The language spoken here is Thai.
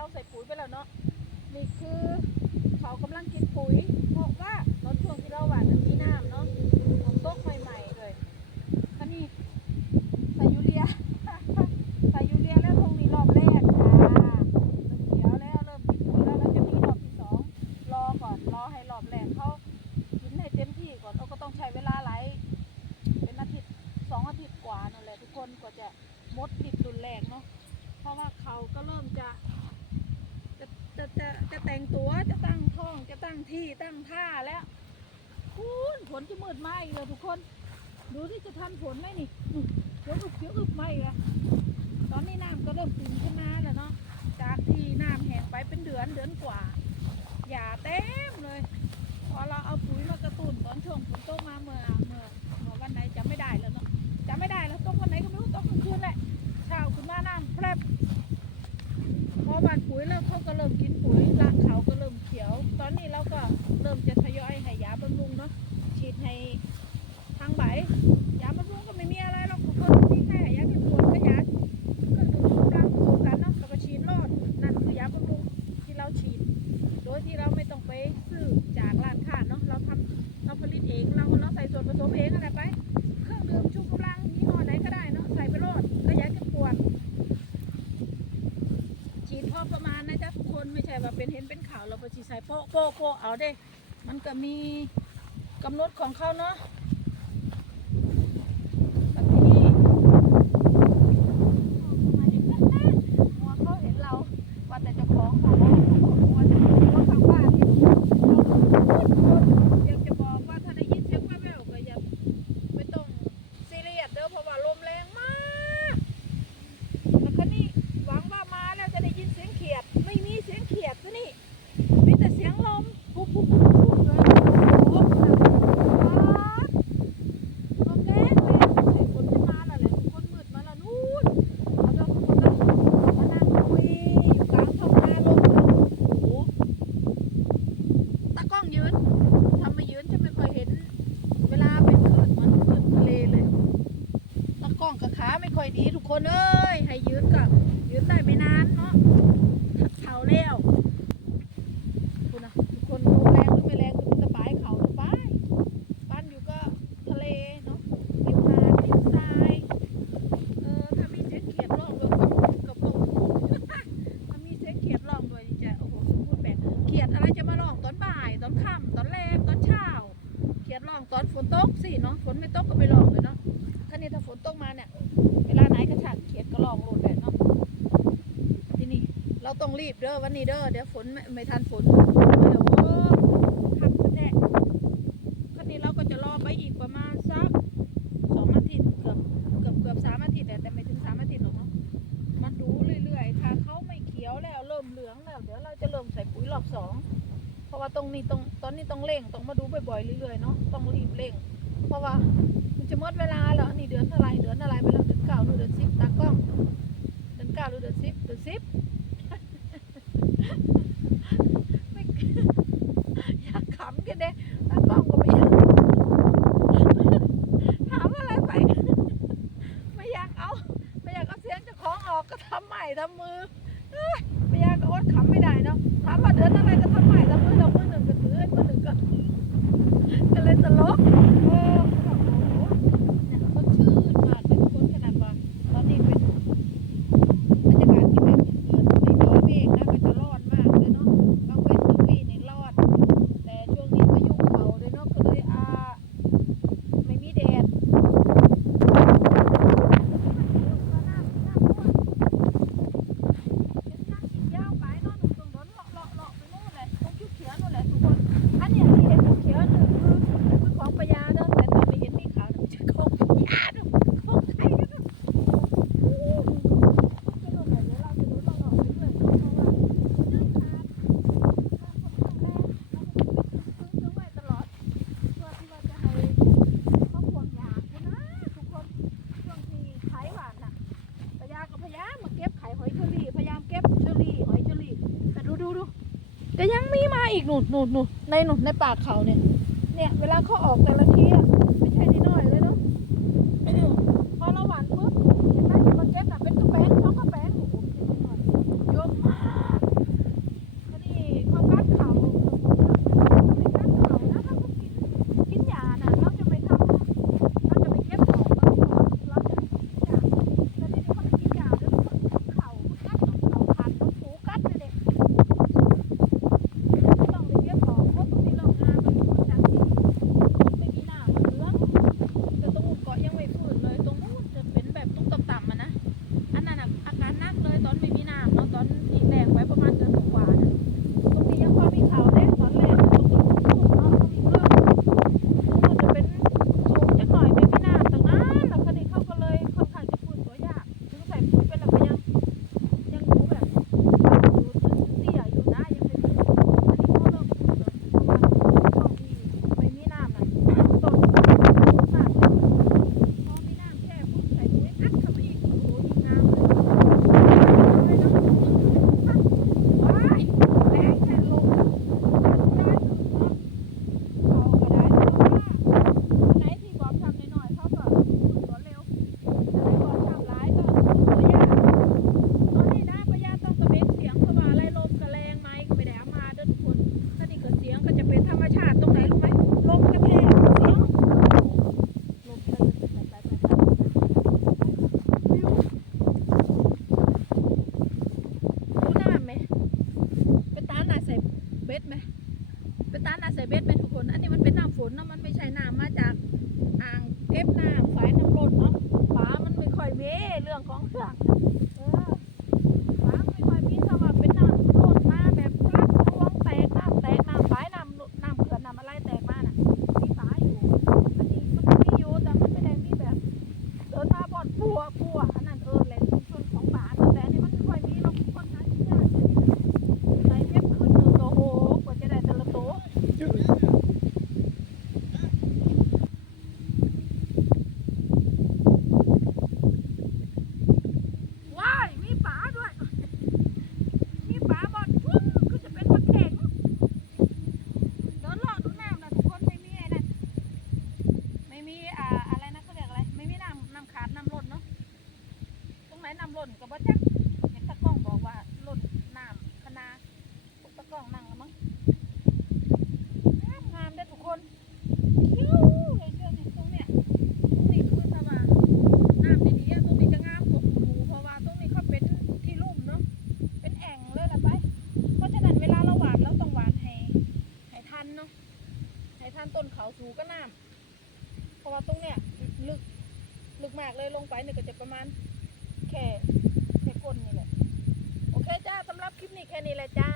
เราใส่ปุ๋ยไปแล้วเนาะนี่คือเขากำลังกินปุ๋ยเพราะว่าตอนช่วงที่เราหว่านมันมีน้ำเนาะผมตกใหม่ๆเลยคันนี้ใส่ยูเรียใส่ยูเรียแล้วตรงนี้รอบแรกค่ะเริ่มเขียวแล้วเริ่มกินปุ๋ยแล้วแล้วจะมีรอบที่สองรอก่อนรอให้รอบแรกเขากินให้เต็มที่ก่อนเขาก็ต้องใช้เวลาหลายเป็นอาทิตย์สองอาทิตย์กว่านั่นแหละทุกคนกว่าจะมดฤทธิ์รุนแรงเนาะเพราะว่าเขาก็เริ่มจะ จะจะจะแต่งตัวจะตั้งท้องจะตั้งที่ตั้งท่าแล้วคุณฝนจะมืดไหมเลยทุกคน ดูที่จะทันฝนไหมนี่เดี๋ยวอึบเดี๋ยวอึบไหมเลยตอนนี้น้ำก็เริ่มตึงขึ้นมาแล้วเนาะจากที่น้ำแห้งไปเป็นเดือนเดือนกว่าหญ้าเต็มเลย พอเราเอาปุ๋ยมากระตุ้นตอนช่วงฝน เป็นเห็นเป็นข่าวเราไปฉีดใส่โป๊ะโป๊ะโป๊ะเอาเด้ มันก็มีกำหนดของเขาเนาะแบบนี้หัวเขาเห็นเราว่าแต่เจ้าของเขาหัวจะว่าทางบ้านเนี่ยอยากจะบอกว่าถ้าได้ยินเสียงแว่วๆก็อย่าไม่ต้องซีเรียสเด้อเพราะว่าลมแรงมาก แล้วก็นี่หวังว่ามาแล้วจะได้ยินเสียงเขียด ไม่มีเสียงเขียดซะนี่ มีแต่เสียงลมปุ๊บปุ๊บปุ๊บปุ๊บเลยโอ้โหว้าลมแรงแรงไอ้ฝนจะมาแล้วแหละทุกคนมืดมาแล้วนู่นแล้วก็คนก็มานั่งคุยอยู่กลางท้องนาลมโอ้โหตากล้องยืนทำมายืนจะไม่ค่อยเห็น เวลาเป็นคลื่นเหมือนคลื่นทะเลเลย ตากล้องกับขาไม่ค่อยดีทุกคนเอ้ย ให้ยืนกับยืนได้ไม่นานเนาะเข่า แล้วคุณนะทุกคนลมแรงหรือไม่แรงคุณสบายเขาสบายบ้านอยู่ก็ทะเลเนาะริมหาดริมทรายเออถ้ามีเสียงเขียดร้องด้วยกับลกถ้ามีเสียงเขียดร้องด้วยจะโอ้โหสมบูรณ์แบบเขียดอะไรจะมาร้องตอนบ่าย ตอนค่ำตอนแรกตอนเช้า เขียดร้องตอนฝนตกสิเนาะฝนไม่ตกก็ไม่ ด้อวันนี้เด้อเดี๋ยวฝนไม่ไม่ทันฝนเดี๋ยวโอ้ขับแน่คันนี้เราก็จะรอไปอีกประมาณสักสองอาทิตย์เกือบเกือบเกือบสามอาทิตย์แหละแต่ไม่ถึงสามอาทิตย์หรอกเนาะมาดูเรื่อยๆถ้าเขาไม่เขียวแล้วเริ่มเหลืองแล้วเดี๋ยวเราจะเริ่มใส่ปุ๋ยรอบสองเพราะว่าตรงนี้ตรงตอนนี้ต้องเร่งต้องมาดูบ่อยๆเรื่อยๆเนาะต้องรีบเร่ง เพราะว่ามันจะหมดเวลาแล้วนี่เดือนอะไรเดือนอะไรไปแล้วเดือนเก้าหรือเดือนสิบตากล้องเดือนเก้าหรือเดือนสิบเดือนสิบ ไม่อยากขำกันเด้ตากล้องก็ไม่อยากถามอะไรไป ไม่อยากเอา ไม่อยากเอาเสียงเจ้าของออกก็ทำใหม่ทำมือเอ้ยไม่อยากก็อดขำไม่ได้เนาะถามว่าเดือนอะไรก็ทำใหม่ทำมือเรามือหนึ่งก็ถือมือหนึ่งก็ก็เลยตลกโอ้แบบโอ้โห เนี่ยสดชื่นมากเลยทุกคนขนาดว่าตอนนี้เป็นบรรยากาศที่แบบเออไม่มีเมฆนะก็จะร้อนมากเลยเนาะบางเว้นบางวีนี่ร้อน แต่ช่วงนี้พายุเขาเลยเนาะก็เลยอ่าไม่มีแดดยาวไปเนาะหนุ่มตรงนั้นเลาะเลาะเลาะไปนู่นแหละตรงเขียวๆนู่นแหละทุกคน อันเนี้ยที่เห็นเขียวๆนี่คือคือของปยาเด้อแต่ตอนไม่เห็นมีขาวนี่คือของปยาเด้อของไทยเด้อโอ้โหจะโดนแบบนี้เราจะโดนเราออกไปเรื่อยๆเพราะว่าเรื่องขาดถ้าคนต้องแรกเราก็จะไปซื้อซื้อไว้ตลอดเพื่อที่ว่าจะให้เขาห่วงยาคุณนะทุกคนช่วงที่ขายหวานน่ะปยากับพยายามมาเก็บไข่หอยเชอรี่พยายามเก็บเชอรี่หอยเชอรี่แต่ดูดูดู ก็ยังมีมา อีกหนูหนูหนูในหนูในปากเขาเนี่ย เนี่ย เวลาเขาออกแต่ละทีอะ กมากเลยลงไปเนี่ยก็จะประมาณแค่แค่ก้นนี่แหละ โอเคจ้าสำหรับคลิปนี้แค่นี้แหละจ้า